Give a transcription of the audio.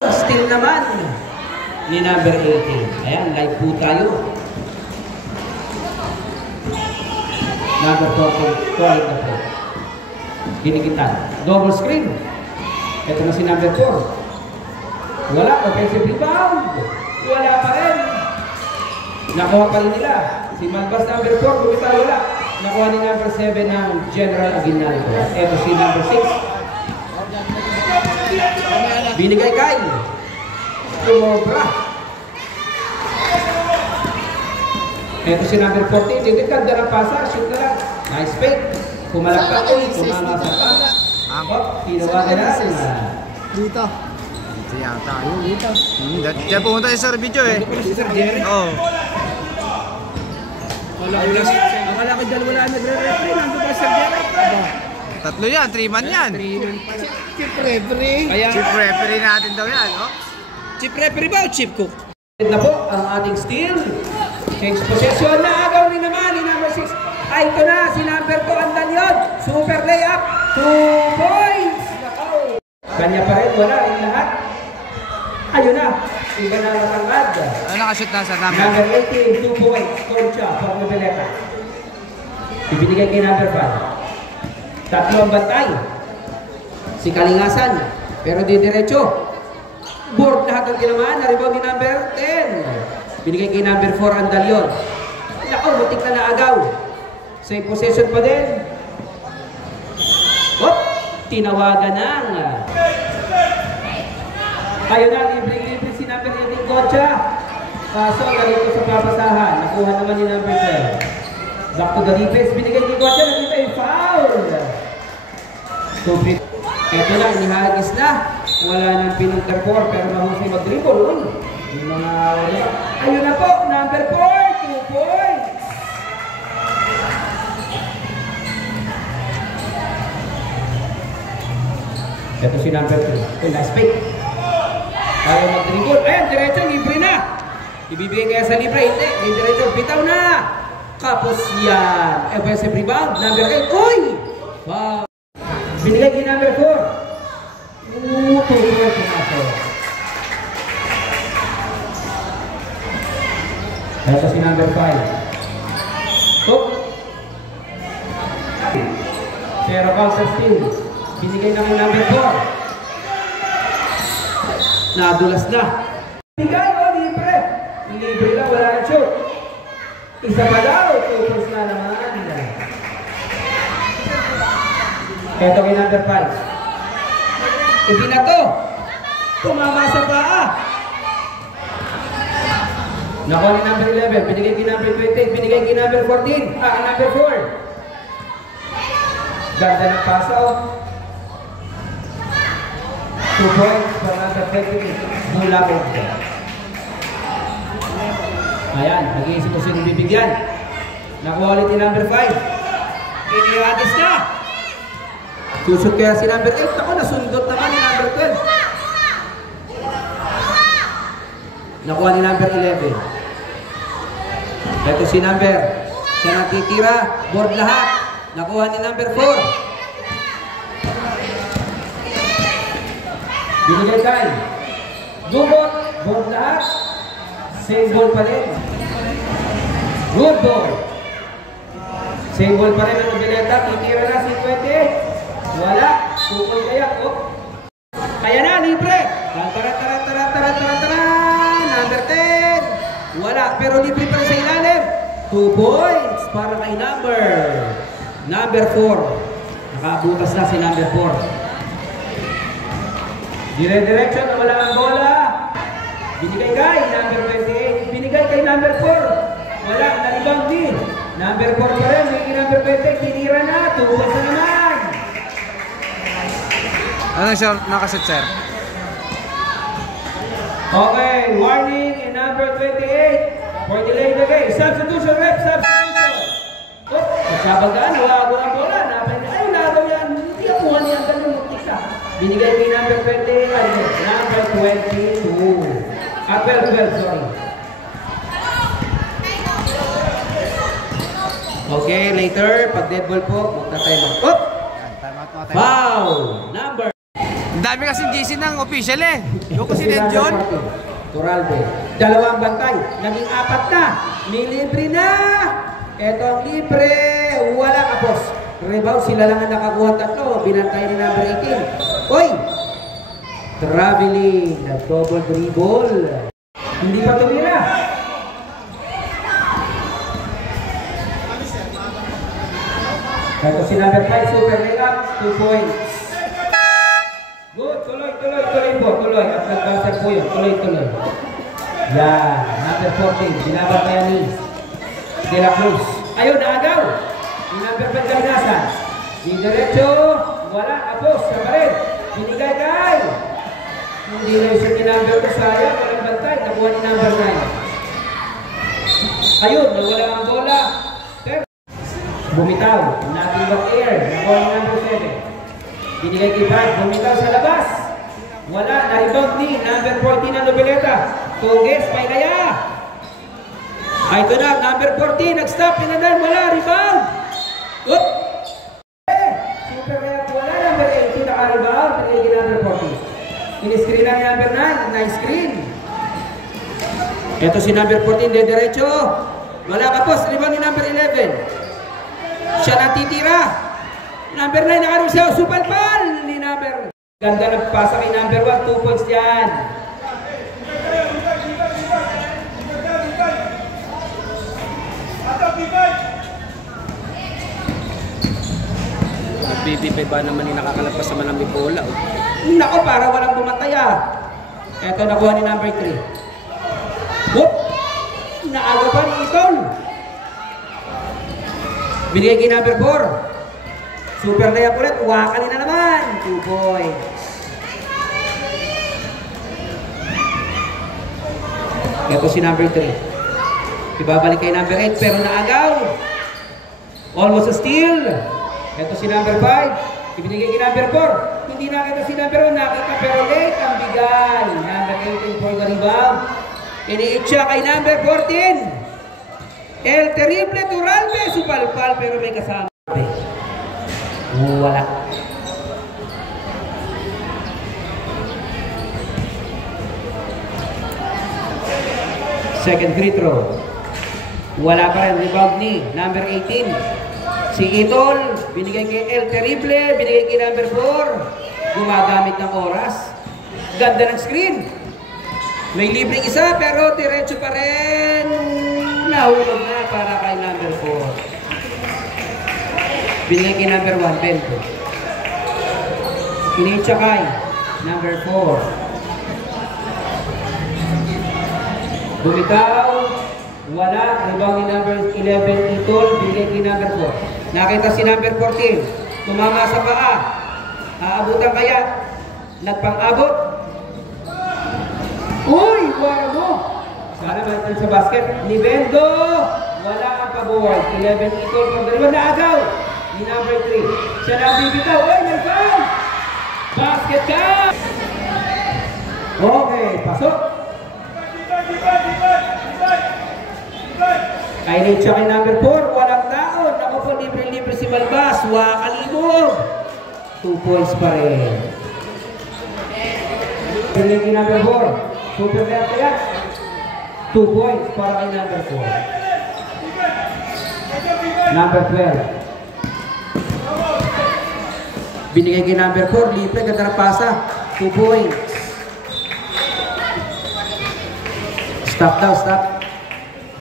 Still naman ni number 18. Ayan, live po tayo. Number 14, tuwalid na po. Ginigitan. Double screen. Ito na si number 4. Wala, offensive rebound. Wala pa rin. Nakuha pa rin nila. Si Malbas number 4, bumita wala. Nakuha ni number 7 ng General Aguinaldo. Ito si number 6. Binigay kay Tumobra. Ito si number 14. Hindi ganda ng pasa. Shoot na lang. Nice fake. Pumalagpak ko. Tumama sa pa. Angkot. Tinawagan natin. Dito. Dito yata tayo. Dito. Diyan pumunta si Sir Video eh. Si Sir Jerry? Oo. Akala ko dyan wala nagre-referee. Nandun ba Sir Jerry? Tatlo yan. 3-man yan. Chief referee. Chief referee natin daw yan. Oh. Chief referee ba o Chief Cook? Na po ang ating steal. Change possession na agaw rin naman ni number 6. Ay, ito na si number 2 Andal yun. Super layup. 2 points. Kanya pa rin. Wala rin lahat. Ayun na. Iba na matangad. Ano nakashoot na sa number? Number 18, 2 points. Concha, Porno Beleta. Ibinigay kay number 5. Tatlo ang bantay. Si Kalingasan. Pero di diretso. Board lahat ang ginamaan. Naribaw ni number 10. Binigay kay number 4 ang dalyon. Nako, mutik na naagaw. Same possession pa din. Hop! Tinawagan ng. Ayun na, libre-libre si number 18 Concha. Kaso, ganito sa papasahan. Nakuha naman ni number 12. Back to the defense. Binigay ni Concha. Nakita yung foul. So, ito na, inihagis na. Wala nang pinunter 4 pero mahusay mag-dribble. Yung mga wala. Ayun na po, number 4, 2 points. Ito si number 2. Nice pick. Kaya mag-dribble. Ayan, diretso, libre na. Ibibigay kaya sa libre. Hindi, may diretso. Bitaw na. Kapos yan. Offensive rebound, number 8. Uy! Wow. Binigay kay number 4. 2 points pumasok. Ito si number 5. Oh. Pero counter steal. Binigay na kay number 4. Nadulas na. Bigay o libre. Libre na, wala na shoot. Isa pa daw. 2 points na naman. Ito kay number 5. Ibinato. Tumama sa paa. Nakuha ni number 11. Binigay kay number 20. Binigay kay number 14. Number 4. Ganda ng pasa o. 2 points for number 20. Nulapin. Ayan. Nag-iisip ko sino bibigyan. Nakuha ulit ni number 5. Iniwatis na. Susot kaya si number 8. Ako, nasundot naman ni number 12. Nakuha ni number 11. Ito si number. Siya natitira. Board lahat. Nakuha ni number 4. Binigay kay. Dubot. Board lahat. Same ball pa rin. Good ball. Same ball pa rin ang Noveleta. Titira na si 28. Wala. Tukol kaya. Oh. Kaya na, libre. Tara. Number 10. Wala. Pero libre pa rin sa ilalim. 2 points para kay number 4. Nakabutas na si number 4. Dire-direction na wala ang bola. Binigay kay number 28. Binigay kay number 4. Wala. Nalibang din. Number 4 pa rin. May number 20. Tinira na. 2 points na naman. Ano siya nakaset, sir? Okay, warning in number 28 for delay the game. Substitution rep, substitution. Oh, magsabagaan, wago ang bola. Ay, nagaw yan. Hindi ako niya ang ganun mag-isa. Binigay kay number 20, number 22. 12, sorry. Okay, later, pag dead ball po, magta-time out. Oh! Foul! Number dami kasing GC ng official eh. Yung ko si Nenjon. Turalbe. Dalawang bantay. Naging 4 na. May libre na. Ito ang libre. Wala kapos. Rebound. Sila lang ang nakakuha 3. Binantay ni number 18. Oy! Traveling. Double dribble. Hindi pa tumira. Ito si number 5. Super layup. 2 points. Good. Tuloy po. Tuloy. At nag-buzzer po yun. Tuloy. Yan. Number 14. Binabat kaya ni De La Cruz. Ayun, naagaw. Yung number 5 kalinasan. Di diretso. Wala. Apos. Kaparin. Binigay kay. Hindi na yung ni number 2. Sayang. Walang bantay. Nakuha ni number 9. Ayun. Nawala ang bola. Pero bumitaw. Nothing but air. Nakuha ni number 7. Binigay kay Brad. Bumitaw sa labas. Wala. Na-rebound ni number 14 na Nobeleta. Tuges. May kaya. Ay, ito na, number 14, nag-stop, pinandan, wala, rebound! Oop! Super kaya, wala, number 18, naka-rebound, pinagiging number 14. In-screen na number 9, na-screen. Ito si number 14, de-derecho. Wala kapos, rebound ni number 11. Siya natitira. Number 9, nakaroon siya, super ball ni number. Ganda nagpasa kay number 1, 2 points yan. Nagtitipid ba naman yung nakakalagpas sa malamig bola? Oh. Nako, para walang bumatay ah. Ito nakuha ni number 3. Whoop! Naaga pa ni Itol. Binigay kay number 4. Super layup ulit. Wakan na naman. 2 points. Ito si number 3. Ibabalik kay number 8 pero naagaw. Almost a steal. Ito si number 5. Ibinigay kay number 4. Hindi nakita si number 1. Nakita pero late ang bigay. Number 18 for the rebound. Iniitsa kay number 14. El Terrible Turalbe. Supalpal pero may kasama. Wala. Second free throw. Wala pa rin. Rebound ni number 18. Si Itol, binigay kay El Terrible, binigay kay number 4. Gumagamit ng oras. Ganda ng screen. May libreng isa pero diretso pa rin. Nahulog na para kay number 4. Binigay kay number 1, Bento. Initsa kay number 4. Bumitaw. Wala. Rebound ni number 11, Itol. Binigay kay number 4. Nakita si number 14. Tumama sa paa. Aabutan kaya. Nagpang-abot. Uy! Wala mo. Sana ba sa basket? Ni Bendo. Wala ang pabuhay. 11 Itol. Pagdaliwan na agaw. Ni number 3. Siya na ang bibitaw. Uy! May foul! Basket ka! Okay. Pasok. Kainit siya kay number 4. Walang taon. Ako po, libre-libre si Malbas. Wakalibog. 2 points pa rin. Pinili kay number 4. Super layup kaya. 2 points para kay number 4. Number 12. Binigay kay number 4. Libre. Ganda na pasa. 2 points. Stop daw. Stop.